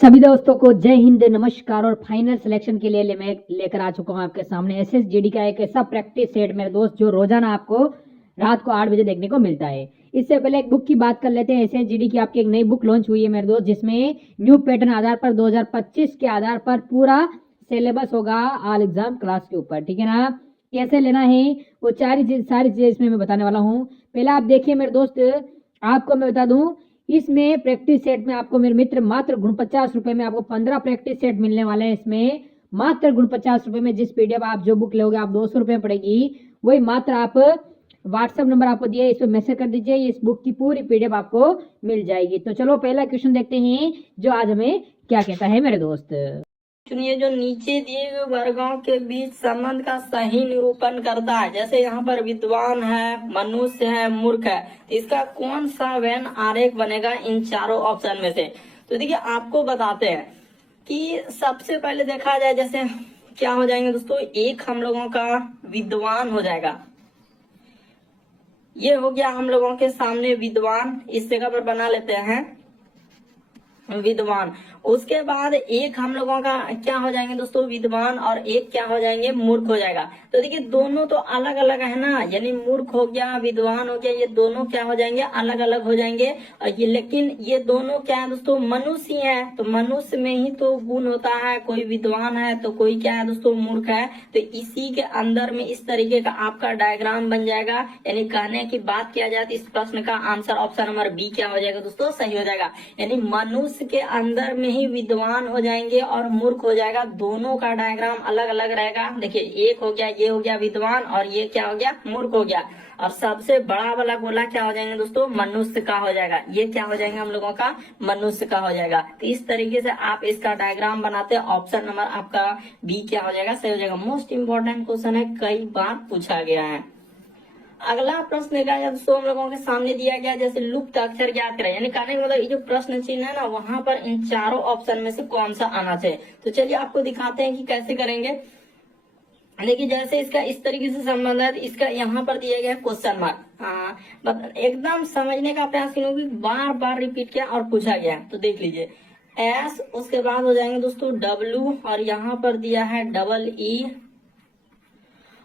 सभी दोस्तों को जय हिंद, नमस्कार। और फाइनल सिलेक्शन के लिए मैं लेकर आ चुका हूं आपके सामने एसएसजीडी का एक ऐसा प्रैक्टिस सेट मेरे दोस्त जो रोजाना आपको रात को 8 बजे देखने को मिलता है। इससे पहले एक बुक की बात कर लेते हैं। एसएसजीडी की आपकी एक नई बुक लॉन्च हुई है मेरे दोस्त, जिसमें न्यू पैटर्न आधार पर 2025 के आधार पर पूरा सिलेबस होगा ऑल एग्जाम क्लास के ऊपर। ठीक है ना? कैसे लेना है वो सारी चीजें इसमें मैं बताने वाला हूँ। पहले आप देखिए मेरे दोस्त, आपको मैं बता दूं, इसमें प्रैक्टिस सेट में आपको मेरे मित्र मात्र गुण 50 रुपए में आपको 15 प्रैक्टिस सेट मिलने वाले हैं। इसमें मात्र गुण 50 रुपए में जिस पीडीएफ आप जो बुक लोगे आप 200 रुपए पड़ेगी, वही मात्र आप व्हाट्सएप नंबर आपको दिया है, इस पर मैसेज कर दीजिए, इस बुक की पूरी पीडीएफ आपको मिल जाएगी। तो चलो पहला क्वेश्चन देखते हैं जो आज हमें क्या कहता है मेरे दोस्त। चुनिए जो नीचे दिए हुए वर्गों के बीच संबंध का सही निरूपण करता है। जैसे यहाँ पर विद्वान है, मनुष्य है, मूर्ख है, इसका कौन सा वेन आरेख बनेगा इन चारों ऑप्शन में से? तो देखिए आपको बताते हैं कि सबसे पहले देखा जाए, जैसे क्या हो जाएंगे दोस्तों, एक हम लोगों का विद्वान हो जाएगा। ये हो गया हम लोगों के सामने विद्वान, इस जगह पर बना लेते हैं विद्वान। उसके बाद एक हम लोगों का क्या हो जाएंगे दोस्तों, विद्वान, और एक क्या हो जाएंगे, मूर्ख हो जाएगा। तो देखिए दोनों तो अलग अलग है ना, यानी मूर्ख हो गया, विद्वान हो गया, ये दोनों क्या हो जाएंगे, अलग अलग हो जाएंगे। और ये लेकिन ये दोनों क्या है दोस्तों, मनुष्य है। तो मनुष्य में ही तो गुण होता है, कोई विद्वान है तो कोई क्या है दोस्तों, मूर्ख है। तो इसी के अंदर में इस तरीके का आपका डायग्राम बन जाएगा। यानी कहने की बात किया जाए तो इस प्रश्न का आंसर ऑप्शन नंबर बी क्या हो जाएगा दोस्तों, सही हो जाएगा। यानी मनुष्य के अंदर में ही विद्वान हो जाएंगे और मूर्ख हो जाएगा, दोनों का डायग्राम अलग अलग रहेगा। देखिए एक हो गया, ये हो गया विद्वान, और ये क्या हो गया, मूर्ख हो गया। और सबसे बड़ा वाला गोला क्या हो जाएंगे दोस्तों, मनुष्य का हो जाएगा। ये क्या हो जाएंगे हम लोगों का, मनुष्य का हो जाएगा। तो इस तरीके से आप इसका डायग्राम बनाते हैं, ऑप्शन नंबर आपका बी क्या हो जाएगा, सही हो जाएगा। मोस्ट इंपॉर्टेंट क्वेश्चन है, कई बार पूछा गया है। अगला प्रश्न देखा जाए दोस्तों हम लोगों के सामने दिया गया, जैसे लुप्त अक्षर ज्ञात करें। यानी कहने का मतलब ये जो प्रश्न चिन्ह है ना, वहां पर इन चारों ऑप्शन में से कौन सा आना चाहिए। तो चलिए आपको दिखाते हैं कि कैसे करेंगे। देखिए जैसे इसका इस तरीके से संबंध है, इसका यहाँ पर दिया गया क्वेश्चन मार्क। एकदम समझने का प्रयास क्योंकि बार बार रिपीट किया और पूछा गया। तो देख लीजिए एस, उसके बाद हो जाएंगे दोस्तों डब्ल्यू, और यहाँ पर दिया है डबल ई,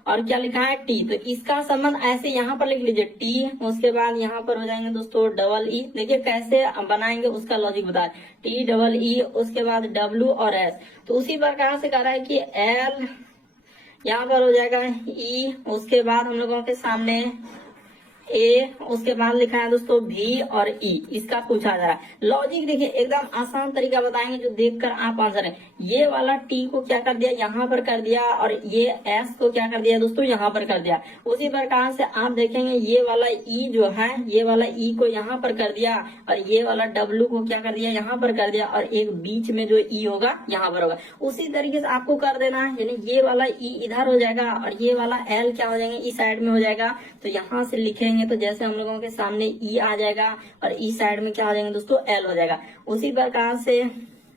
और क्या लिखा है टी। तो इसका संबंध ऐसे यहाँ पर लिख लीजिए टी, उसके बाद यहाँ पर हो जाएंगे दोस्तों डबल ई। देखिए कैसे बनाएंगे उसका लॉजिक बता, टी डबल ई, उसके बाद डब्ल्यू और एस। तो उसी प्रकार से कह रहा है कि एल, यहाँ पर हो जाएगा ई, उसके बाद हम लोगों के सामने ए, उसके बाद लिखा है दोस्तों भी और ई। इसका पूछा जा रहा है। लॉजिक देखिए एकदम आसान तरीका बताएंगे जो देखकर आप आंसर है। ये वाला टी को क्या कर दिया, यहाँ पर कर दिया, और ये एस को क्या कर दिया दोस्तों, यहाँ पर कर दिया। उसी प्रकार से आप देखेंगे ये वाला ई जो है, ये वाला ई को यहाँ पर कर दिया, और ये वाला डब्ल्यू को क्या कर दिया, यहाँ पर कर दिया, और एक बीच में जो ई होगा यहाँ पर होगा। उसी तरीके से आपको कर देना है। यानी ये वाला ई इधर हो जाएगा, और ये वाला एल क्या हो जाएंगे, इस साइड में हो जाएगा। तो यहाँ से लिखेंगे तो जैसे हम लोगों के सामने ई आ जाएगा, और ई साइड में क्या हो जाएंगे दोस्तों, एल हो जाएगा। उसी प्रकार से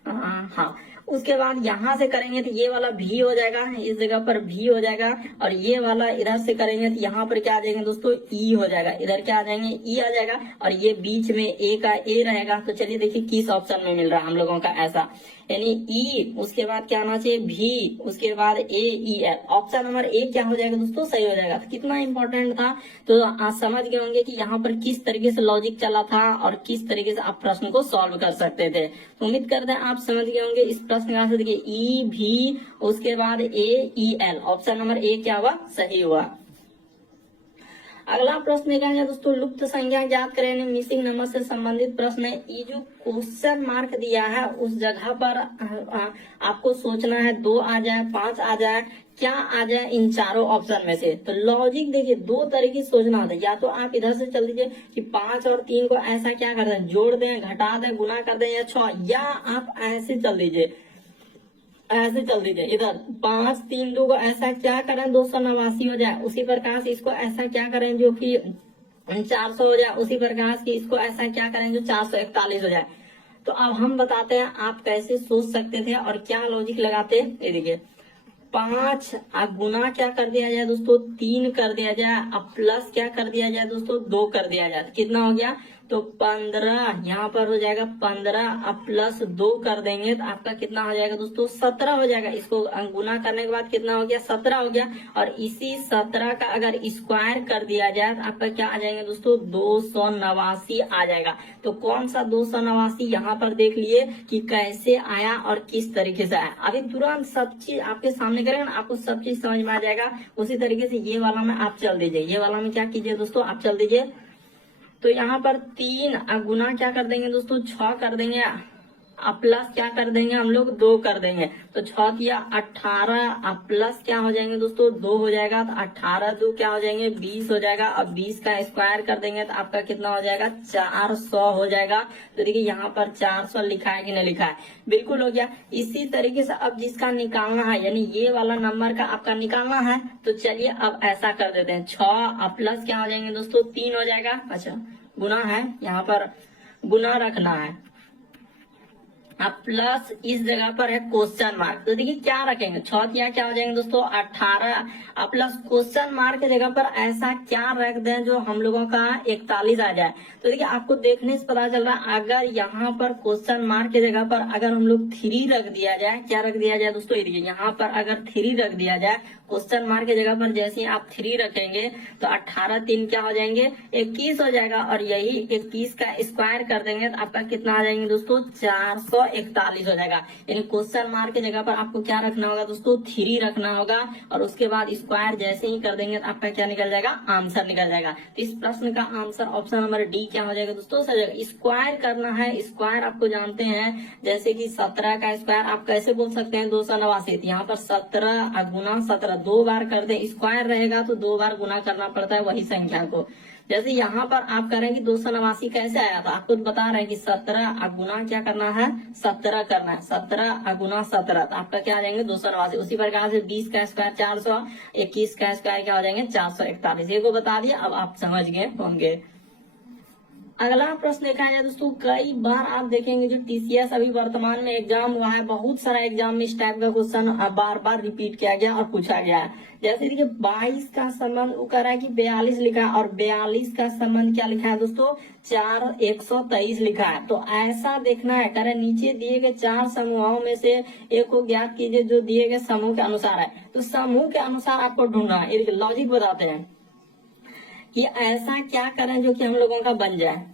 हाँ, उसके बाद यहाँ से करेंगे तो ये वाला भी हो जाएगा, इस जगह पर भी हो जाएगा, और ये वाला इधर से करेंगे तो यहाँ पर क्या आ जाएंगे दोस्तों, ई हो जाएगा। इधर क्या आ जाएंगे, ई आ जाएगा, और ये बीच में ए का ए रहेगा। तो चलिए देखिए किस ऑप्शन में मिल रहा है हम लोगों का ऐसा, यानी ई, उसके बाद क्या आना चाहिए भी, उसके बाद A E L. Option number A क्या हो जाएगा दोस्तों, सही हो जाएगा। तो कितना इंपॉर्टेंट था, तो आप समझ गए होंगे कि यहाँ पर किस तरीके से लॉजिक चला था और किस तरीके से आप प्रश्न को सॉल्व कर सकते थे। तो उम्मीद करते हैं आप समझ गए होंगे इस प्रश्न का आंसर। देखिए ई भी, उसके बाद A E L, option number A क्या हुआ, सही हुआ। अगला प्रश्न देखा जाए दोस्तों, लुप्त संख्या ज्ञात करें, मिसिंग नंबर से संबंधित प्रश्न है। ये जो क्वेश्चन मार्क दिया है उस जगह पर आपको सोचना है 2 आ जाए, 5 आ जाए, क्या आ जाए इन चारों ऑप्शन में से। तो लॉजिक देखिए दो तरीके से सोचना होता है। या तो आप इधर से चल दीजिए कि 5 और 3 को ऐसा क्या कर दें, जोड़ दें, घटा दें, गुना कर दें, या 6, या आप ऐसे चल दीजिए, ऐसे चल दीजिए इधर 5 3 2 को ऐसा क्या करें 289 हो जाए। उसी प्रकार से इसको ऐसा क्या करें जो कि 400 हो जाए। उसी प्रकार से इसको ऐसा क्या करें जो 441 हो जाए। तो अब हम बताते हैं आप कैसे सोच सकते थे और क्या लॉजिक लगाते। ये देखिए 5 अब गुना क्या कर दिया जाए दोस्तों, 3 कर दिया जाए, अब प्लस क्या कर दिया जाए दोस्तों, 2 कर दिया जाए। कितना हो गया तो 15 यहाँ पर हो जाएगा 15 अब प्लस 2 कर देंगे तो आपका कितना हो जाएगा दोस्तों 17 हो जाएगा। इसको गुना करने के बाद कितना हो गया 17 हो गया। और इसी 17 का अगर स्क्वायर कर दिया जाए तो आपका क्या आ जाएगा दोस्तों 289 आ जाएगा। तो कौन सा 289 यहाँ पर देख लिए कि कैसे आया और किस तरीके से आया। अभी तुरंत सब चीज आपके सामने करेंगे ना, आपको सब चीज समझ में आ जाएगा। उसी तरीके से ये वाला में आप चल दीजिए, ये वाला में क्या कीजिए दोस्तों आप चल दीजिए। तो यहाँ पर 3 गुना क्या कर देंगे दोस्तों 6 कर देंगे, अब प्लस क्या कर देंगे हम लोग 2 कर देंगे। तो 6 किया 18 अब प्लस क्या हो जाएंगे दोस्तों 2 हो जाएगा। तो 18 2 क्या हो जाएंगे 20 हो जाएगा। अब 20 का स्क्वायर कर देंगे तो आपका कितना हो जाएगा 400 हो जाएगा। तो देखिए यहाँ पर 400 लिखा है कि नहीं लिखा है, बिल्कुल हो गया। इसी तरीके से अब जिसका निकालना है यानी ये वाला नंबर का आपका निकालना है, तो चलिए अब ऐसा कर देते हैं 6 अब प्लस क्या हो जाएंगे दोस्तों 3 हो जाएगा। अच्छा गुना है, यहाँ पर गुना रखना है। अब प्लस इस जगह पर है क्वेश्चन मार्क। तो देखिए क्या रखेंगे 6 किया क्या हो जाएंगे दोस्तों 18 अब प्लस क्वेश्चन मार्क की जगह पर ऐसा क्या रख दें जो हम लोगों का 41 आ जाए। तो देखिए आपको देखने से पता चल रहा है अगर यहाँ पर क्वेश्चन मार्क की जगह पर अगर हम लोग 3 रख दिया जाए, क्या रख दिया जाए दोस्तों, देखिए यहाँ पर अगर 3 रख दिया जाए क्वेश्चन मार्क की जगह पर, जैसे ही आप 3 रखेंगे तो 18 3 क्या हो जाएंगे 21 हो जाएगा। और यही 21 का स्क्वायर कर देंगे तो आपका कितना आ जाएंगे दोस्तों 441 हो जाएगा। यानी क्वेश्चन मार्क की जगह पर आपको क्या रखना होगा दोस्तों 3 रखना होगा और उसके बाद स्क्वायर जैसे ही कर देंगे तो आपका क्या निकल जाएगा आंसर निकल जाएगा। तो इस प्रश्न का आंसर ऑप्शन नंबर डी क्या हो जाएगा दोस्तों सही जाएगा। स्क्वायर करना है, स्क्वायर आपको जानते हैं जैसे कि 17 का स्क्वायर आप कैसे बोल सकते हैं 289। यहाँ पर 17 गुना 17 2 बार कर दे, स्क्वायर रहेगा तो 2 बार गुना करना पड़ता है वही संख्या को। जैसे यहाँ पर आप करेंगे 289 कैसे आया था आपको बता रहे हैं कि 17 गुना क्या करना है 17 करना है, 17 गुना 17 तो आपका क्या आ जाएंगे 289। उसी प्रकार से 20 का स्क्वायर 400, 21 का स्क्वायर क्या हो जाएंगे 441। ये को बता दिया, अब आप समझ गए होंगे। अगला प्रश्न देखा जाए दोस्तों, कई बार आप देखेंगे जो टीसीएस अभी वर्तमान में एग्जाम हुआ है, बहुत सारा एग्जाम में इस टाइप का क्वेश्चन बार बार रिपीट किया गया और पूछा गया है। जैसे देखिए 22 का संबंध वो कह रहा है कि 42 लिखा है और 42 का संबंध क्या लिखा है दोस्तों 123 लिखा है। तो ऐसा देखना है, कह रहे नीचे दिए गए 4 समूहों में से एक को ज्ञात कीजिए जो दिए गए समूह के अनुसार है। तो समूह के अनुसार आपको ढूंढना है, लॉजिक बताते हैं कि ऐसा क्या करें जो कि हम लोगों का बन जाए।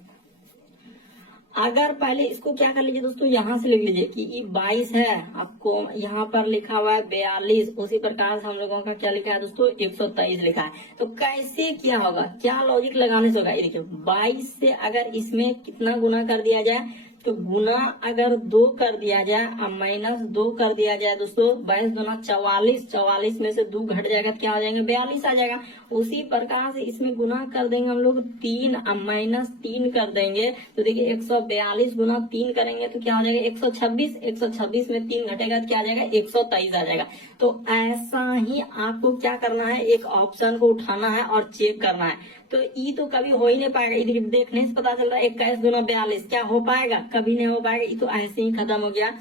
अगर पहले इसको क्या कर लीजिए दोस्तों यहाँ से लिख लीजिए कि ये 22 है, आपको यहाँ पर लिखा हुआ है 42, उसी प्रकार से हम लोगों का क्या लिखा है दोस्तों 123 लिखा है। तो कैसे क्या होगा, क्या लॉजिक लगाने से होगा, ये देखिए 22 से अगर इसमें कितना गुना कर दिया जाए तो गुना अगर 2 कर दिया जाए और माइनस 2 कर दिया जाए दोस्तों 22 दूना 44, 44 में से 2 घट जाएगा तो क्या हो जाएगा 42 आ जाएगा। उसी प्रकार से इसमें गुना कर देंगे हम लोग 3 और माइनस 3 कर देंगे तो देखिए 142 गुना 3 करेंगे तो क्या हो जाएगा 126, 126 में 3 घटेगा तो क्या आ जाएगा 123 आ जाएगा। तो ऐसा ही आपको क्या करना है, एक ऑप्शन को उठाना है और चेक करना है। तो ये तो कभी हो ही नहीं पाएगा, ये देखने से पता चल रहा है 21 गुना 42 क्या हो पाएगा, कभी नहीं हो पाएगा, ये तो ऐसे ही खत्म हो गया।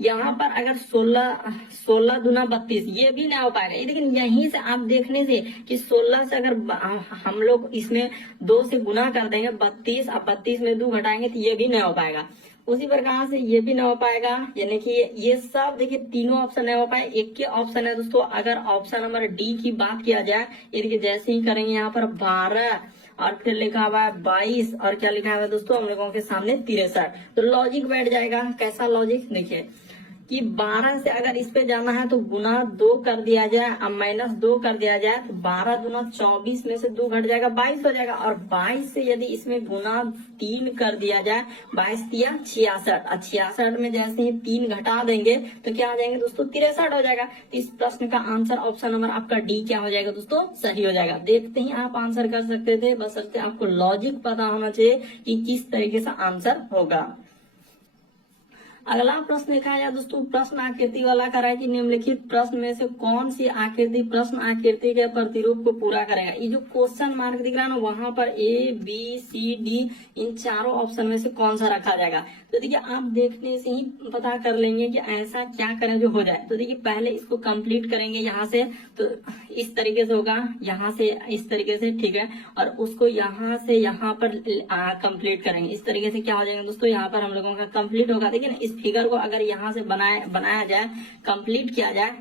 यहाँ पर अगर 16 दूना 32 ये भी नहीं हो पाएगा। लेकिन यहीं से आप देखने से कि 16 से अगर हम लोग इसमें 2 से गुना कर देंगे 32 और 32 में 2 घटाएंगे तो ये भी नहीं हो पाएगा। उसी प्रकार से ये भी नहीं हो पाएगा, यानी कि ये सब देखिए तीनों ऑप्शन नहीं हो पाए, एक के ऑप्शन है दोस्तों। अगर ऑप्शन नंबर डी की बात किया जाए, ये देखिए जैसे ही करेंगे यहाँ पर 12 और फिर लिखा हुआ है 22 और क्या लिखा हुआ है दोस्तों हम लोगों के सामने 63। तो लॉजिक बैठ जाएगा। कैसा लॉजिक देखिए कि 12 से अगर इस पे जाना है तो गुना 2 कर दिया जाए और माइनस 2 कर दिया जाए तो 12 दूना 24 में से 2 घट जाएगा 22 हो जाएगा। और 22 से यदि इसमें गुना 3 कर दिया जाए 22 दिया 66 और 66 में जैसे ही 3 घटा देंगे तो क्या आ जाएंगे दोस्तों 63 हो जाएगा। इस प्रश्न का आंसर ऑप्शन नंबर आपका डी क्या हो जाएगा दोस्तों सही हो जाएगा। देखते ही आप आंसर कर सकते थे, बस आपको लॉजिक पता होना चाहिए कि किस तरीके से आंसर होगा। अगला प्रश्न देखा जाए दोस्तों, प्रश्न आकृति वाला करा है कि निम्नलिखित प्रश्न में से कौन सी आकृति प्रश्न आकृति के प्रतिरूप को पूरा करेगा। ये जो क्वेश्चन मार्क दिख रहा है ना वहां पर ए बी सी डी इन चारों ऑप्शन में से कौन सा रखा जाएगा। तो देखिए आप देखने से ही पता कर लेंगे कि ऐसा क्या करें जो हो जाए। तो देखिए पहले इसको कंप्लीट करेंगे यहाँ से, तो इस तरीके से होगा, यहाँ से इस तरीके से, ठीक है। और उसको यहाँ से यहाँ पर कंप्लीट करेंगे। इस तरीके से क्या हो जाएगा दोस्तों, यहाँ पर हम लोगों का कंप्लीट होगा। देखिए ना, इस फिगर को अगर यहाँ से बनाया जाए, कंप्लीट किया जाए,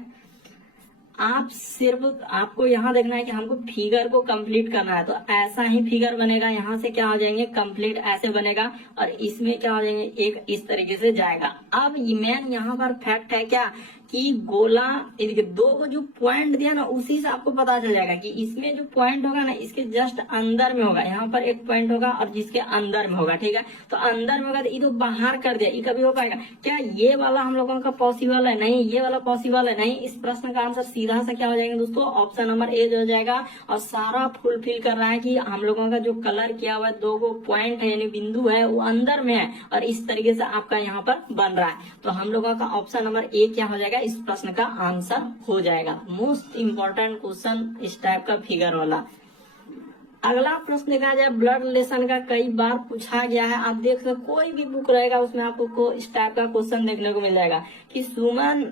आप सिर्फ आपको यहाँ देखना है कि हमको फिगर को कंप्लीट करना है, तो ऐसा ही फिगर बनेगा। यहाँ से क्या हो जाएंगे, कंप्लीट ऐसे बनेगा, और इसमें क्या हो जाएंगे, एक इस तरीके से जाएगा। अब मेन यहाँ पर फैक्ट है क्या कि गोला, दो को जो पॉइंट दिया ना, उसी से आपको पता चल जाएगा कि इसमें जो पॉइंट होगा ना, इसके जस्ट अंदर में होगा। यहाँ पर एक पॉइंट होगा और जिसके अंदर में होगा, ठीक है। तो अंदर में होगा तो ये तो बाहर कर दिया, ये कभी हो पाएगा क्या? ये वाला हम लोगों का पॉसिबल है नहीं, ये वाला पॉसिबल है नहीं। इस प्रश्न का आंसर सीधा सा क्या हो जाएगा दोस्तों, ऑप्शन नंबर ए हो जाएगा। और सारा फुलफिल कर रहा है कि हम लोगों का जो कलर किया हुआ है, दो को पॉइंट है यानी बिंदु है, वो अंदर में है, और इस तरीके से आपका यहाँ पर बन रहा है। तो हम लोगों का ऑप्शन नंबर ए क्या हो जाएगा, इस प्रश्न का आंसर हो जाएगा। मोस्ट इंपॉर्टेंट क्वेश्चन इस टाइप का फिगर वाला। अगला प्रश्न देखा जाए, ब्लड रिलेशन का कई बार पूछा गया है। आप देख सकते, कोई भी बुक रहेगा उसमें आपको इस टाइप का क्वेश्चन देखने को मिल जाएगा कि सुमन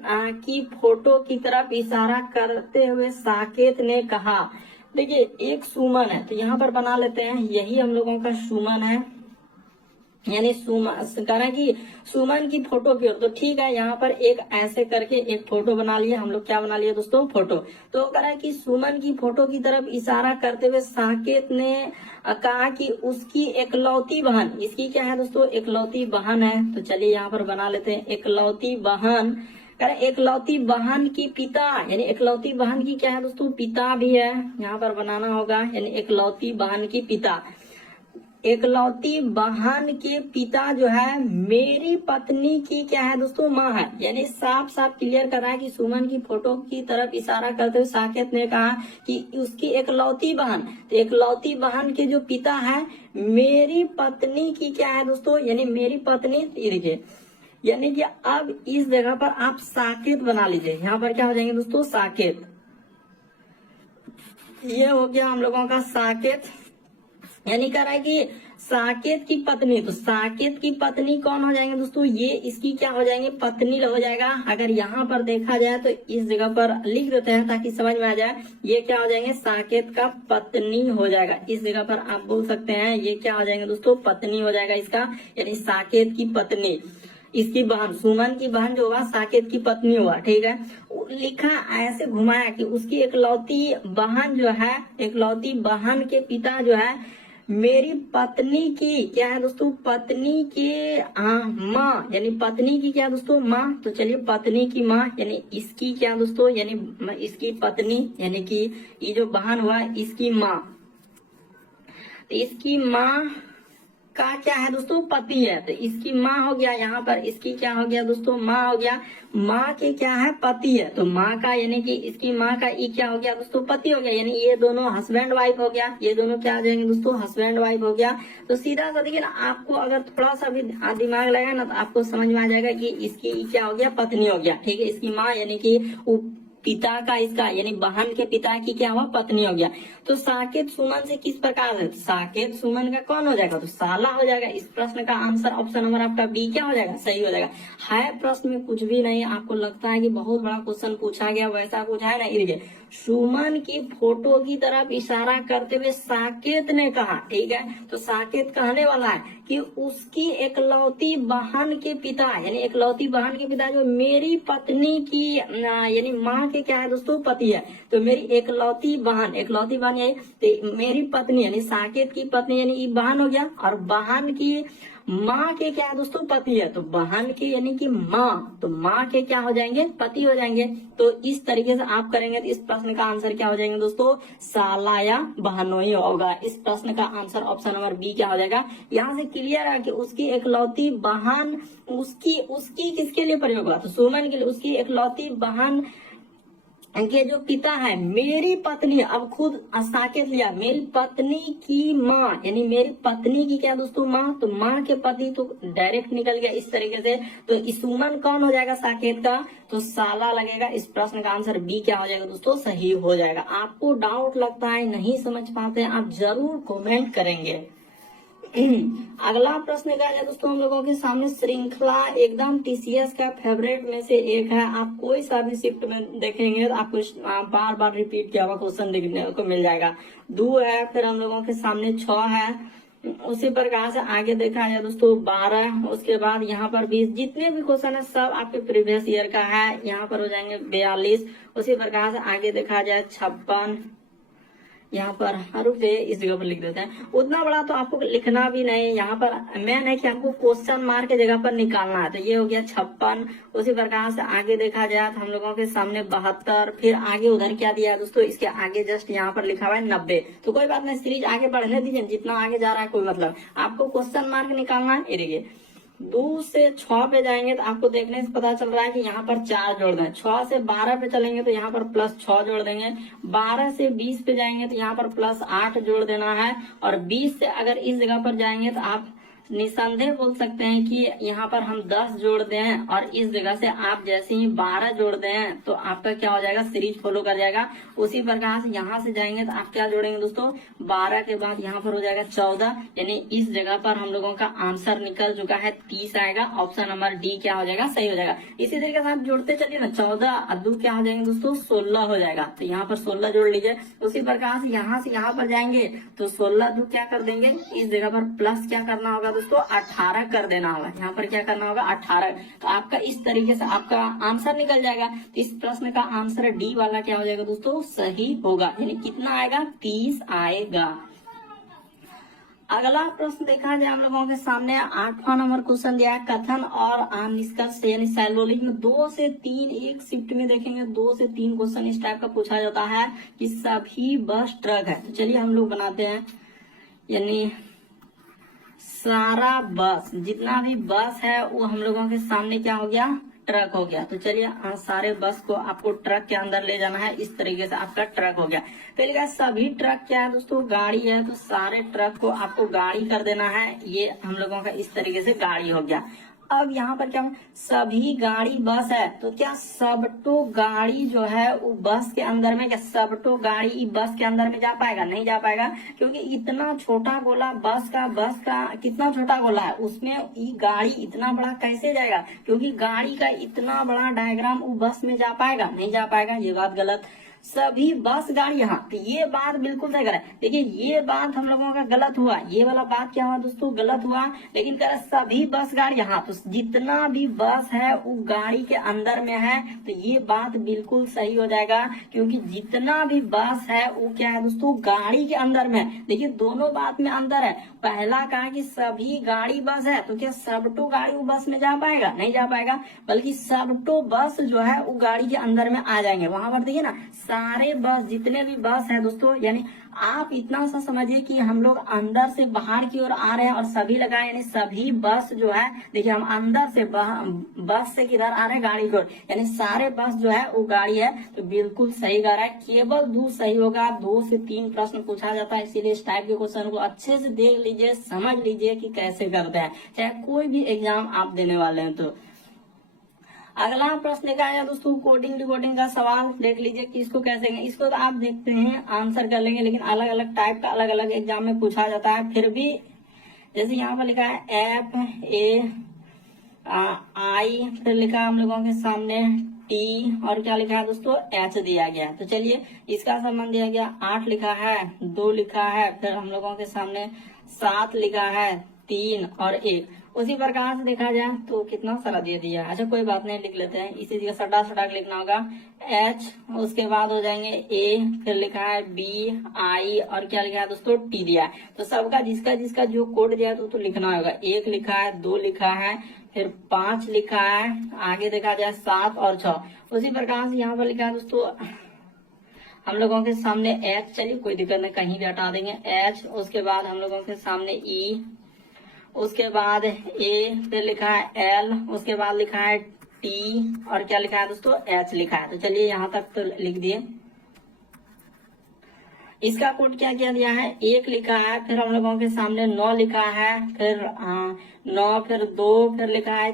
की फोटो की तरफ इशारा करते हुए साकेत ने कहा। देखिए, एक सुमन है, तो यहाँ पर बना लेते हैं, यही हम लोगों का सुमन है, यानी कह रहे हैं कि सुमन की फोटो की ओर। तो ठीक है, यहाँ पर एक ऐसे करके एक फोटो बना लिए हम लोग। क्या बना लिए दोस्तों, फोटो। तो कह रहा है कि सुमन की फोटो की तरफ इशारा करते हुए साकेत ने कहा कि उसकी एकलौती बहन, इसकी क्या है दोस्तों, एकलौती बहन है। तो चलिए यहाँ पर बना लेते हैं, एकलौती बहन। एकलौती बहन की पिता, यानी एकलौती बहन की क्या है दोस्तों, पिता भी है। यहाँ पर बनाना होगा, यानी एकलौती बहन की पिता। एकलौती बहन के पिता जो है मेरी पत्नी की क्या है दोस्तों, माँ है। यानी साफ साफ क्लियर कर रहा है कि सुमन की फोटो की तरफ इशारा करते हुए साकेत ने कहा कि उसकी एकलौती बहन, तो एकलौती बहन के जो पिता है मेरी पत्नी की क्या है दोस्तों, यानी मेरी पत्नी। देखिए, यानी कि अब इस जगह पर आप साकेत बना लीजिए। यहाँ पर क्या हो जाएंगे दोस्तों, साकेत। ये हो गया हम लोगों का साकेत, यानी कह रहा है कि साकेत की पत्नी। तो साकेत की पत्नी कौन हो जाएंगे दोस्तों, ये इसकी क्या हो जाएंगे, पत्नी हो जाएगा। अगर यहाँ पर देखा जाए तो इस जगह पर लिख देते हैं ताकि समझ में आ जाए। ये क्या हो जाएंगे, साकेत का पत्नी हो जाएगा। इस जगह पर आप बोल सकते हैं ये क्या हो जाएंगे दोस्तों, पत्नी हो जाएगा इसका, यानी साकेत की पत्नी। इसकी बहन, सुमन की बहन जो होगा साकेत की पत्नी हुआ, ठीक है। लिखा ऐसे घुमाया कि उसकी एकलौती बहन जो है, एकलौती बहन के पिता जो है मेरी पत्नी की क्या है दोस्तों, पत्नी के माँ, यानी पत्नी की क्या दोस्तों, माँ। तो चलिए, पत्नी की माँ यानी इसकी क्या दोस्तों, यानी इसकी पत्नी, यानी कि ये जो बहन हुआ इसकी माँ। तो इसकी माँ का क्या है दोस्तों, पति है। तो इसकी माँ हो गया, यहाँ पर इसकी क्या हो गया दोस्तों, माँ हो गया। माँ के क्या है, पति है। तो माँ का यानी कि इसकी माँ का ये क्या हो गया दोस्तों, पति हो गया। यानी ये दोनों हस्बैंड वाइफ हो गया, ये दोनों क्या आ जाएंगे दोस्तों, हस्बैंड वाइफ हो गया। तो सीधा सा देखिए ना, आपको अगर थोड़ा सा भी दिमाग लगाए ना, तो आपको समझ में आ जाएगा कि इसकी क्या हो गया, पत्नी हो गया, ठीक है। इसकी माँ यानी कि पिता का, इसका यानी बहन के पिता की क्या हुआ, पत्नी हो गया। तो साकेत सुमन से किस प्रकार है, साकेत सुमन का कौन हो जाएगा, तो साला हो जाएगा। इस प्रश्न का आंसर ऑप्शन नंबर आपका बी क्या हो जाएगा, सही हो जाएगा। है प्रश्न में कुछ भी नहीं, आपको लगता है कि बहुत बड़ा क्वेश्चन पूछा गया, वैसा कुछ है नहीं। देखिए, सुमन की फोटो की तरफ इशारा करते हुए साकेत ने कहा, ठीक है। तो साकेत कहने वाला है कि उसकी एकलौती बहन के पिता, यानी एकलौती बहन के पिता जो मेरी पत्नी की यानी माँ के क्या है दोस्तों, पति है। तो मेरी एकलौती बहन, एकलौती बहन यही, तो मेरी पत्नी यानी साकेत की पत्नी यानी ये बहन हो गया, और बहन की माँ के क्या है दोस्तों, पति है। तो बहन के यानी कि माँ, तो माँ के क्या हो जाएंगे, पति हो जाएंगे। तो इस तरीके से आप करेंगे तो इस प्रश्न का आंसर क्या हो जाएंगे दोस्तों, साला या बहनोई होगा। इस प्रश्न का आंसर ऑप्शन नंबर बी क्या हो जाएगा। यहाँ से क्लियर है कि उसकी एकलौती बहन, उसकी किसके लिए प्रयोग हुआ, तो सुमन के लिए। उसकी एकलौती बहन के जो पिता है मेरी पत्नी, अब खुद साकेत लिया, मेरी पत्नी की माँ, यानी मेरी पत्नी की क्या दोस्तों, माँ। तो माँ के पति तो डायरेक्ट निकल गया इस तरीके से। तो सुमन कौन हो जाएगा साकेत का, तो साला लगेगा। इस प्रश्न का आंसर बी क्या हो जाएगा दोस्तों, सही हो जाएगा। आपको डाउट लगता है, नहीं समझ पाते, आप जरूर कमेंट करेंगे। अगला प्रश्न क्या है दोस्तों हम लोगों के सामने, श्रृंखला एकदम टीसीएस का फेवरेट में से एक है। आप कोई सा भी शिफ्ट में देखेंगे तो आपको बार बार रिपीट किया हुआ क्वेश्चन देखने को मिल जाएगा। 2 है, फिर हम लोगों के सामने 6 है, उसी प्रकार से आगे देखा जाए दोस्तों 12, उसके बाद यहाँ पर 20। जितने भी क्वेश्चन है सब आपके प्रीवियस ईयर का है। यहाँ पर हो जाएंगे 42, उसी प्रकार से आगे देखा जाए 56, यहाँ पर रुक जाइए इस जगह पर लिख देते हैं। उतना बड़ा तो आपको लिखना भी नहीं, यहाँ पर मेन है कि हमको क्वेश्चन मार्क के जगह पर निकालना है। तो ये हो गया 56, उसी प्रकार से आगे देखा जाए तो हम लोगों के सामने 72, फिर आगे उधर क्या दिया है दोस्तों, इसके आगे जस्ट यहाँ पर लिखा हुआ है 90। तो कोई बात नहीं, सीरीज आगे बढ़ने दीजिए, जितना आगे जा रहा है कोई मतलब, आपको क्वेश्चन मार्क निकालना है। ये देखिए 2 से 6 पे जाएंगे तो आपको देखने से पता चल रहा है कि यहाँ पर 4 जोड़ दें। 6 से 12 पे चलेंगे तो यहाँ पर +6 जोड़ देंगे। 12 से 20 पे जाएंगे तो यहाँ पर +8 जोड़ देना है। और 20 से अगर इस जगह पर जाएंगे तो आप निसंदेह बोल सकते हैं कि यहाँ पर हम 10 जोड़ दें, और इस जगह से आप जैसे ही 12 जोड़ दें तो आपका क्या हो जाएगा, सीरीज फॉलो कर जाएगा। उसी प्रकार से यहाँ से जाएंगे तो आप क्या जोड़ेंगे दोस्तों, 12 के बाद यहाँ पर हो जाएगा 14, यानी इस जगह पर हम लोगों का आंसर निकल चुका है 30 आएगा। ऑप्शन नंबर डी क्या हो जाएगा, सही हो जाएगा। इसी तरीके से आप जोड़ते चलिए ना, 14 और 2 क्या हो जाएंगे दोस्तों, 16 हो जाएगा। तो यहाँ पर 16 जोड़ लीजिए। उसी प्रकार से यहाँ पर जाएंगे तो 16 2 क्या कर देंगे, इस जगह पर प्लस क्या करना होगा दोस्तों, 18 कर देना होगा। यहाँ पर क्या करना होगा, 18। तो आपका इस तरीके से आपका आंसर निकल जाएगा। तो इस प्रश्न का आंसर डी वाला क्या हो जाएगा दोस्तों, सही होगा। यानी कितना आएगा, 30 आएगा। अगला प्रश्न देखा जाए हम लोगों के सामने 8वां नंबर क्वेश्चन दिया है, कथन और निष्कर्ष यानी सैलोलिक में 2 से 3 एक शिफ्ट में देखेंगे 2 से 3 क्वेश्चन इस टाइप का पूछा जाता है कि सभी बस ट्रक है। तो चलिए हम लोग बनाते हैं, यानी सारा बस, जितना भी बस है वो हम लोगों के सामने क्या हो गया, ट्रक हो गया। तो चलिए सारे बस को आपको ट्रक के अंदर ले जाना है। इस तरीके से आपका ट्रक हो गया। पहले सभी ट्रक क्या है दोस्तों, गाड़ी है। तो सारे ट्रक को आपको गाड़ी कर देना है। ये हम लोगों का इस तरीके से गाड़ी हो गया। अब यहाँ पर क्या, सभी गाड़ी बस है, तो क्या सबटो गाड़ी जो है वो बस के अंदर में, क्या सबटो गाड़ी बस के अंदर में जा पाएगा, नहीं जा पाएगा। क्योंकि इतना छोटा गोला बस का कितना छोटा गोला है, उसमें ये गाड़ी इतना बड़ा कैसे जाएगा, क्योंकि गाड़ी का इतना बड़ा डायग्राम वो बस में जा पाएगा, नहीं जा पाएगा। ये बात गलत। सभी बस गाड़ी, यहाँ तो ये बात बिल्कुल सही करे। देखिए ये बात हम लोगों का गलत हुआ, ये वाला बात क्या हुआ दोस्तों, गलत हुआ। लेकिन कह सभी बस गाड़ी, यहाँ तो जितना भी बस है वो गाड़ी के अंदर में है, तो ये बात बिल्कुल सही हो जाएगा। क्योंकि जितना भी बस है वो क्या है दोस्तों, गाड़ी के अंदर में है। देखिए दोनों बात में अंदर है। पहला कहा कि सभी गाड़ी बस है, तो क्या सबटो गाड़ी वो बस में जा पाएगा, नहीं जा पाएगा। बल्कि सबटो बस जो है वो गाड़ी के अंदर में आ जाएंगे। वहां पर देखिए ना, सारे बस, जितने भी बस है दोस्तों, यानी आप इतना सा समझिए कि हम लोग अंदर से बाहर की ओर आ रहे हैं और सभी लगाए, यानी सभी बस जो है, देखिए हम अंदर से बस से किधर आ रहे हैं, गाड़ी की ओर, यानी सारे बस जो है वो गाड़ी है। तो बिल्कुल सही गा रहा है, केवल 2 सही होगा। 2 से 3 प्रश्न पूछा जाता है, इसीलिए इस टाइप के क्वेश्चन को अच्छे से देख लीजिए, समझ लीजिए कि कैसे करते हैं, चाहे कोई भी एग्जाम आप देने वाले हैं। तो अगला प्रश्न देखा है दोस्तों, कोडिंग डिकोडिंग का सवाल देख लीजिए कि इसको कैसे, इसको तो आप देखते हैं आंसर कर लेंगे, लेकिन अलग अलग टाइप का अलग अलग एग्जाम में पूछा जाता है। फिर भी जैसे यहाँ पर लिखा है FAI, फिर लिखा है हम लोगों के सामने T, और क्या लिखा है दोस्तों, H दिया गया। तो चलिए इसका संबंध दिया गया, 8 लिखा है, 2 लिखा है, फिर हम लोगों के सामने 7 लिखा है, 3 और 1। उसी प्रकार से देखा जाए तो कितना सारा दे दिया। अच्छा कोई बात नहीं, लिख लेते हैं। इसी जगह सटा लिखना होगा H, उसके बाद हो जाएंगे A, फिर लिखा है B, I, और क्या लिखा है दोस्तों, T दिया है। तो सबका जिसका जिसका जो कोड दिया है तो लिखना होगा। 1 लिखा है, 2 लिखा है, फिर 5 लिखा है, आगे देखा जाए 7 और 6। उसी प्रकार से यहाँ पर लिखा है दोस्तों हम लोगों के सामने H, चलिए कोई दिक्कत नहीं, कहीं भी हटा देंगे H। उसके बाद हम लोगों के सामने E, उसके बाद A, फिर लिखा है L, उसके बाद लिखा है T, और क्या लिखा है दोस्तों, H लिखा है। तो चलिए यहाँ तक तो लिख दिए। इसका कोड क्या क्या दिया है, 1 लिखा है, फिर हम लोगों के सामने 9 लिखा है, फिर 9, फिर 2, फिर लिखा है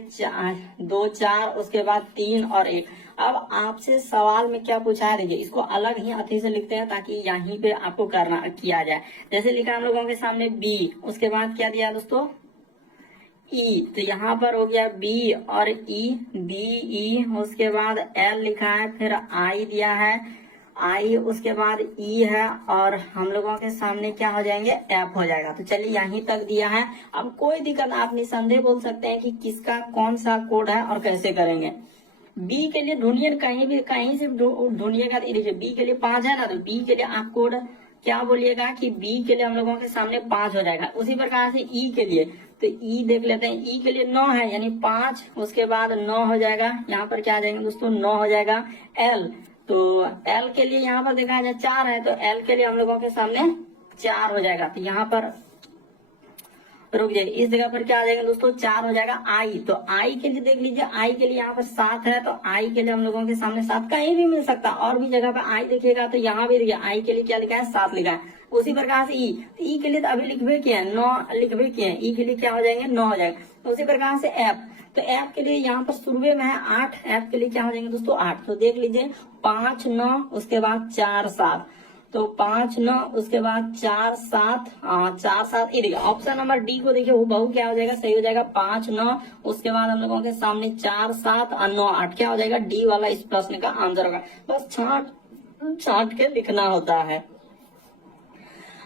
2 4, उसके बाद 3 और 1। अब आपसे सवाल में क्या पूछा है, देखिए इसको अलग ही अथी से लिखते हैं ताकि यहीं पे आपको करना किया जाए। जैसे लिखा हम लोगों के सामने बी, उसके बाद क्या दिया दोस्तों, ई, तो यहाँ पर हो गया बी और ई, बी ई, उसके बाद एल लिखा है, फिर आई दिया है, आई, उसके बाद ई है, और हम लोगों के सामने क्या हो जाएंगे, एफ हो जाएगा। तो चलिए यहीं तक दिया है। अब कोई दिक्कत, आप निसंदेह बोल सकते हैं कि किसका कौन सा कोड है और कैसे करेंगे। बी के लिए ढूंढिए, कहीं भी कहीं से ढूंढिएगा। देखिए बी के लिए 5 है ना, तो बी के लिए आप कोड क्या बोलिएगा कि बी के लिए हम लोगों के सामने 5 हो जाएगा। उसी प्रकार से ई के लिए, तो ई देख लेते हैं, ई के लिए 9 है यानी 5, उसके बाद 9 हो जाएगा, यहाँ पर क्या आ जाएंगे दोस्तों, 9 हो जाएगा। एल, तो एल के लिए यहाँ पर देखा जाए 4 है, तो एल के लिए हम लोगों के सामने 4 हो जाएगा। तो यहाँ पर रुक जाइए, इस जगह पर क्या आ जाएगा दोस्तों, 4 हो जाएगा। आई, तो आई के लिए देख लीजिए, आई के लिए यहाँ पर 7 है, तो आई के लिए हम लोगों के सामने 7 कहीं भी मिल सकता है, और भी जगह पे आई देखिएगा तो यहाँ भी देखिए आई के लिए क्या लिखा है, 7 लिखा है। उसी प्रकार से ई, तो ई के लिए तो अभी लिखबे किए हैं 9, लिखबे किए हैं, ई के लिए क्या हो जाएंगे, 9 हो जाएगा। उसी प्रकार से एफ, तो एफ के लिए यहाँ पर शुरू में है 8, एफ के लिए क्या हो जाएंगे दोस्तों, 8। तो देख लीजिए 5 9, उसके बाद 4 7, तो 5 9, उसके बाद 4 7, 4 7, ये देखिए ऑप्शन नंबर डी को देखिए वो बहु क्या हो जाएगा, सही हो जाएगा 5 9, उसके बाद हम लोगों के सामने 4 7 और 9 8 क्या हो जाएगा, डी वाला इस प्रश्न का आंसर होगा। बस छांट के लिखना होता है।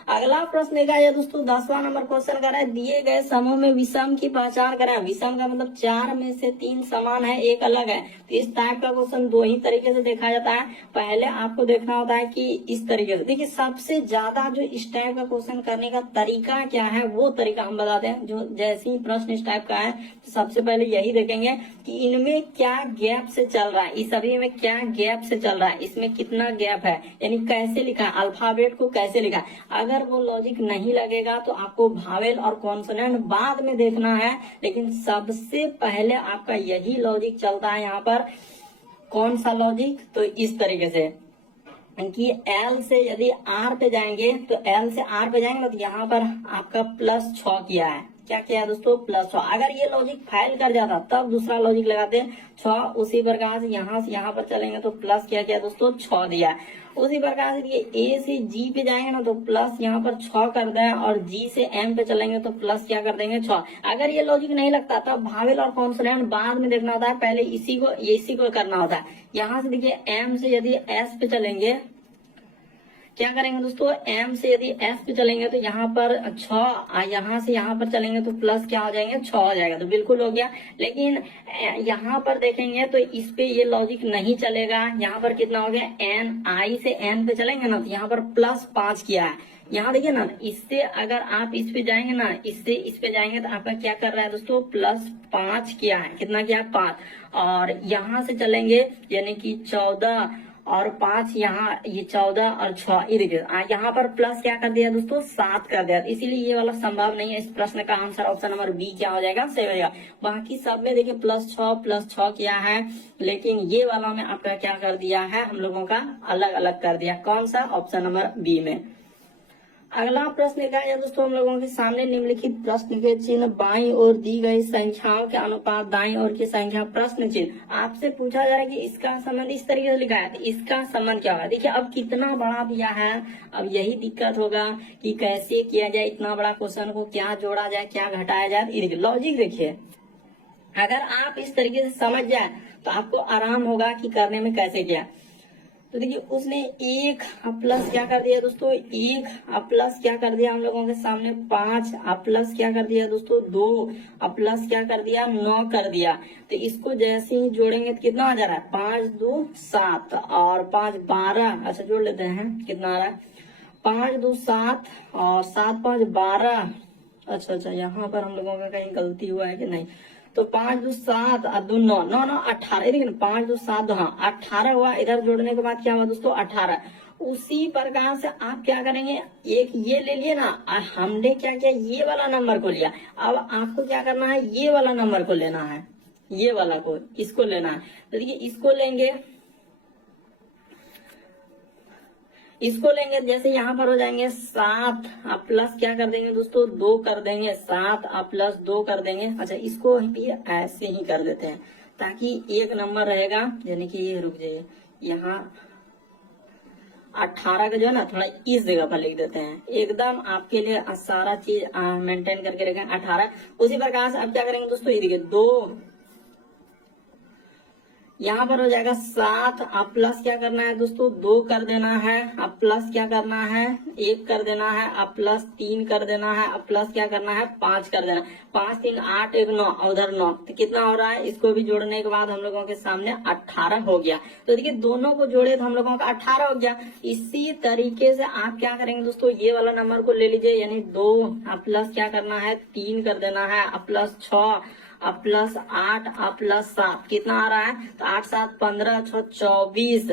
अगला प्रश्न देखा जाए दोस्तों, 10वां नंबर क्वेश्चन कर रहा है, दिए गए समूह में विषम की पहचान करें। विषम का मतलब 4 में से 3 समान है, एक अलग है। तो इस टाइप का क्वेश्चन 2 ही तरीके से देखा जाता है। पहले आपको देखना होता है कि इस तरीके से, देखिए सबसे ज्यादा जो इस टाइप का क्वेश्चन करने का तरीका क्या है, वो तरीका हम बताते हैं। जो जैसे ही प्रश्न इस टाइप का है, तो सबसे पहले यही देखेंगे कि इनमें क्या गैप से चल रहा है, इस सभी में क्या गैप से चल रहा है, इसमें कितना गैप है, यानी कैसे लिखा है, अल्फाबेट को कैसे लिखा है। अगर वो लॉजिक नहीं लगेगा तो आपको भावेल और कॉन्सोनेंट बाद में देखना है, लेकिन सबसे पहले आपका यही लॉजिक चलता है यहाँ पर। कौन सा लॉजिक, तो इस तरीके से कि L से यदि R पे जाएंगे, तो L से R पे जाएंगे तो यहाँ पर आपका +6 किया है। क्या किया है दोस्तों, +6। अगर ये लॉजिक फेल कर जाता तब दूसरा लॉजिक लगाते 6। उसी प्रकार से यहाँ पर चलेंगे तो प्लस क्या किया दोस्तों, 6 दिया। उसी प्रकार से ये A से G पे जाएंगे ना, तो प्लस यहाँ पर 6 कर दें, और G से M पे चलेंगे तो प्लस क्या कर देंगे, 6। अगर ये लॉजिक नहीं लगता तब भावेल और कॉन्सोनेंट बाद में देखना होता है, पहले इसी को करना होता है। यहाँ से देखिए M से यदि S पे चलेंगे, क्या करेंगे दोस्तों, M से यदि S पे चलेंगे तो यहाँ पर 6, यहाँ से यहाँ पर चलेंगे तो प्लस क्या हो जाएंगे, 6 हो जाएगा। तो बिल्कुल हो गया। लेकिन यहाँ पर देखेंगे तो इस पे ये लॉजिक नहीं चलेगा। यहाँ पर कितना हो गया, N, I से N पे चलेंगे ना, तो यहाँ पर +5 किया है। यहाँ देखिए ना, इससे अगर आप इस पे जाएंगे ना, इससे इस पे जाएंगे तो आपका क्या कर रहा है दोस्तों, +5 किया है। कितना किया है, 5। और यहाँ से चलेंगे यानी कि 14 और 5, यहाँ ये 14 और 6, ये देखिए यहाँ पर प्लस क्या कर दिया दोस्तों, 7 कर दिया। इसीलिए ये वाला संभव नहीं है। इस प्रश्न का आंसर ऑप्शन नंबर बी क्या हो जाएगा, सही हो जाएगा। बाकी सब में देखिए +6 किया है, लेकिन ये वाला में आपका क्या कर दिया है, हम लोगों का अलग अलग कर दिया। कौन सा, ऑप्शन नंबर बी में। अगला प्रश्न देखा जाए दोस्तों, हम लोगों के सामने निम्नलिखित प्रश्न के चिन्ह बाईं ओर दी गई संख्याओं के अनुपात दाईं ओर की संख्या प्रश्न चिन्ह। आपसे पूछा जा रहा है कि इसका संबंध इस तरीके से लिखा है, तो इसका संबंध क्या होगा। देखिए अब कितना बड़ा दिया है, अब यही दिक्कत होगा कि कैसे किया जाए। इतना बड़ा क्वेश्चन को क्या जोड़ा जाए, क्या घटाया जाए। ये देखिए लॉजिक देखिए, अगर आप इस तरीके से समझ जाए तो आपको आराम होगा कि करने में कैसे किया। तो देखिए उसने 1 प्लस क्या कर दिया दोस्तों, 1 प्लस क्या कर दिया हम लोगों के सामने, 5 प्लस क्या कर दिया दोस्तों, 2 प्लस क्या कर दिया, 9 कर दिया। तो इसको जैसे ही जोड़ेंगे तो कितना आ जा रहा है, 5 2 7 और 5 12। अच्छा जोड़ लेते हैं, कितना आ रहा है, 5 2 7 और 7 5 12। अच्छा यहाँ पर हम लोगों का कहीं गलती हुआ है कि नहीं। तो 5 2 7 और 2 9 9 9 18, लेकिन 5 2 7 हाँ 18 हुआ। इधर जोड़ने के बाद क्या हुआ दोस्तों, 18। उसी प्रकार से आप क्या करेंगे, एक ये ले लिए ना, हमने क्या किया, ये वाला नंबर को लिया। अब आपको क्या करना है, ये वाला नंबर को लेना है, ये वाला को, इसको लेना है। तो देखिए इसको लेंगे, इसको लेंगे, जैसे यहाँ पर हो जाएंगे 7, आप प्लस क्या कर देंगे दोस्तों 2 कर देंगे, 7 आप प्लस 2 कर देंगे। अच्छा, इसको भी ऐसे ही कर देते हैं ताकि एक नंबर रहेगा, यानी कि ये रुक जाइए, यहाँ 18 का जो है ना थोड़ा इस जगह पर लिख देते हैं, एकदम आपके लिए सारा चीज मेंटेन करके रखें 18। उसी प्रकार से अब क्या करेंगे दोस्तों, ये देखिए 2, यहाँ पर हो जाएगा 7, आप प्लस क्या करना है दोस्तों 2 कर देना है, आप प्लस क्या करना है 1 कर देना है, आप प्लस 3 कर देना है, आप प्लस क्या करना है 5 कर देना। 5 3 8 1 9, उधर 9, तो कितना हो रहा है, इसको भी जोड़ने के बाद हम लोगों के सामने 18 हो गया। तो देखिए दोनों को जोड़े तो हम लोगों का 18 हो गया। इसी तरीके से आप क्या करेंगे दोस्तों, ये वाला नंबर को ले लीजिए, यानी 2, आप प्लस क्या करना है 3 कर देना है, आप प्लस 6, अब प्लस 8, अब प्लस 7, कितना आ रहा है, तो 8 7 15 6 24,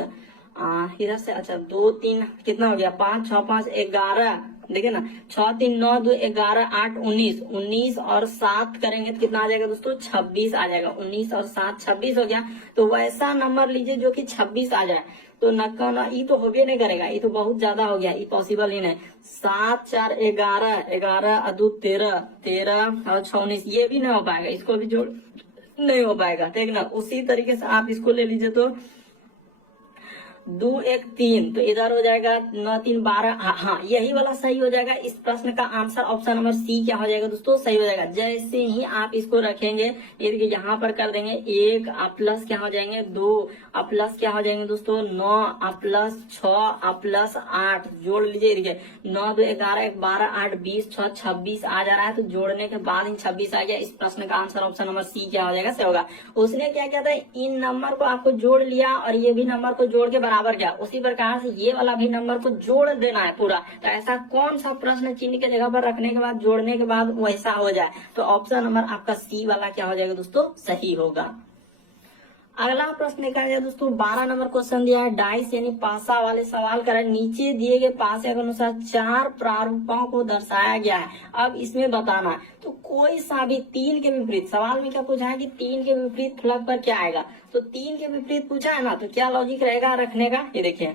इधर से अच्छा 2 3 कितना हो गया, 5 6 5 11, देखिए ना 6 3 9 2 11 8 19, 19 और 7 करेंगे तो कितना आ जाएगा दोस्तों 26 आ जाएगा। 19 और 7 26 हो गया। तो वैसा नंबर लीजिए जो कि 26 आ जाए। तो नक्का ना ये तो होबे नहीं करेगा, ये तो बहुत ज्यादा हो गया, ये पॉसिबल ही नहीं। 7 4 11, 11 अदू 13, 13 और 6 19, ये भी नहीं हो पाएगा, इसको भी जोड़ नहीं हो पाएगा, ठीक ना। उसी तरीके से आप इसको ले लीजिए तो 2 1 3, तो इधर हो जाएगा 9 3 12, हाँ यही वाला सही हो जाएगा। इस प्रश्न का आंसर ऑप्शन नंबर सी क्या हो जाएगा दोस्तों, सही हो जाएगा। जैसे ही आप इसको रखेंगे, ये देखिए यहाँ पर कर देंगे 1, आप प्लस क्या हो जाएंगे 2, आप प्लस क्या हो जाएंगे दोस्तों 9, आप प्लस 6, आप प्लस 8, जोड़ लीजिए, देखिए 9 2 11 1 12 8 20 6 26 आ जा रहा है। तो जोड़ने के बाद इन 26 आ गया। इस प्रश्न का आंसर ऑप्शन नंबर सी क्या हो जाएगा, सही होगा। उसने क्या किया था, इन नंबर को आपको जोड़ लिया और ये भी नंबर को जोड़ के बराबर किया। उसी प्रकार से ये वाला भी नंबर को जोड़ देना है पूरा। तो ऐसा कौन सा प्रश्न चिन्ह के जगह पर रखने के बाद जोड़ने के बाद वैसा हो जाए, तो ऑप्शन नंबर आपका सी वाला क्या हो जाएगा दोस्तों, सही होगा। अगला प्रश्न देखा जाए दोस्तों, 12 नंबर क्वेश्चन दिया है, डाइस यानी पासा वाले सवाल कर रहे हैं। नीचे दिए गए पासे के अनुसार 4 प्रारूपों को दर्शाया गया है। अब इसमें बताना है, तो कोई सा भी 3 के विपरीत, सवाल में क्या पूछा है कि 3 के विपरीत फलक पर क्या आएगा। तो 3 के विपरीत पूछा है ना, तो क्या लॉजिक रहेगा रखने का, ये देखिए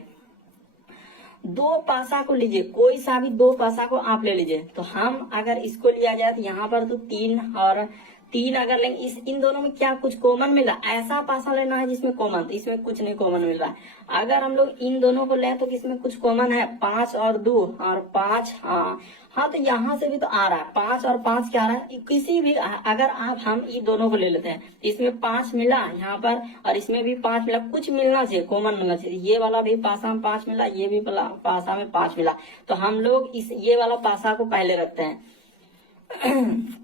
2 पासा को लीजिए, कोई सा भी 2 पासा को आप ले लीजिए। तो हम अगर इसको लिया जाए तो यहाँ पर तो 3 और 3 अगर लेंगे, इन दोनों में क्या कुछ कॉमन मिल रहा है, ऐसा पासा लेना है जिसमें कॉमन, तो इसमें कुछ नहीं कॉमन मिल रहा है। अगर हम लोग इन दोनों को लें तो इसमें कुछ कॉमन है, 5 और 2 और 5, हाँ तो यहाँ से भी तो आ रहा है 5 और 5 क्या आ रहा है, किसी भी अगर आप हम इन दोनों को ले लेते हैं, इसमें 5 मिला यहाँ पर और इसमें भी 5 मिला, कुछ मिलना चाहिए, कॉमन मिलना चाहिए। ये वाला भी पासा में 5 मिला, ये भी पासा में 5 मिला, तो हम लोग ये वाला पासा को पहले रखते हैं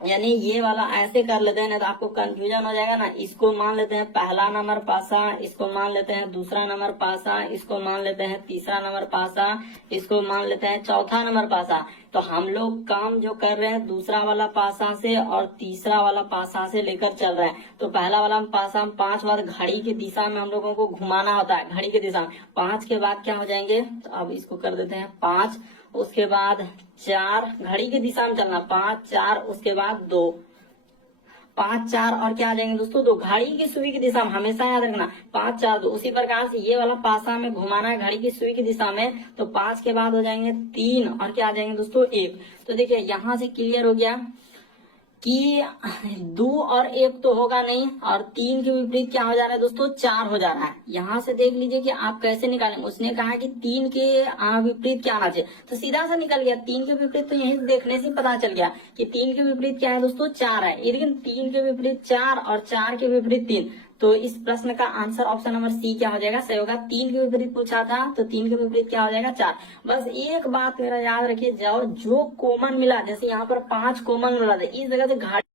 यानी ये वाला ऐसे कर लेते हैं ना, तो आपको कंफ्यूजन हो जाएगा ना। इसको मान लेते हैं पहला नंबर पासा, इसको मान लेते हैं दूसरा नंबर पासा, इसको मान लेते हैं तीसरा नंबर पासा, इसको मान लेते हैं चौथा नंबर पासा। तो हम लोग काम जो कर रहे हैं दूसरा वाला पासा से और तीसरा वाला पासा से लेकर चल रहे हैं। तो पहला वाला पासा हम 5 बार घड़ी की दिशा में हम लोगों को घुमाना होता है, घड़ी की दिशा में। 5 के बाद क्या हो जाएंगे, तो अब इसको कर देते हैं 5, उसके बाद 4, घड़ी की दिशा में चलना, 5 4, उसके बाद 2, 5 4 और क्या आ जाएंगे दोस्तों 2, घड़ी की सुई की दिशा में, हमेशा याद रखना 5 4 2। उसी प्रकार से ये वाला पासा में घुमाना है घड़ी की सुई की दिशा में, तो 5 के बाद हो जाएंगे 3 और क्या आ जाएंगे दोस्तों 1। तो देखिए यहाँ से क्लियर हो गया कि 2 और 1 तो होगा नहीं, और 3 के विपरीत क्या हो जा रहा है दोस्तों 4 हो जा रहा है। यहाँ से देख लीजिए कि आप कैसे निकालेंगे। उसने कहा कि 3 के विपरीत क्या आना चाहिए, तो सीधा सा निकल गया 3 के विपरीत। तो यही देखने से पता चल गया कि 3 के विपरीत क्या है दोस्तों 4 है, लेकिन 3 के विपरीत 4 और 4 के विपरीत 3। तो इस प्रश्न का आंसर ऑप्शन नंबर सी क्या हो जाएगा, सही होगा। 3 के विपरीत पूछा था, तो 3 के विपरीत क्या हो जाएगा 4। बस एक बात मेरा याद रखिए, जो कॉमन मिला, जैसे यहाँ पर 5 कॉमन मिला था, इस जगह से घाट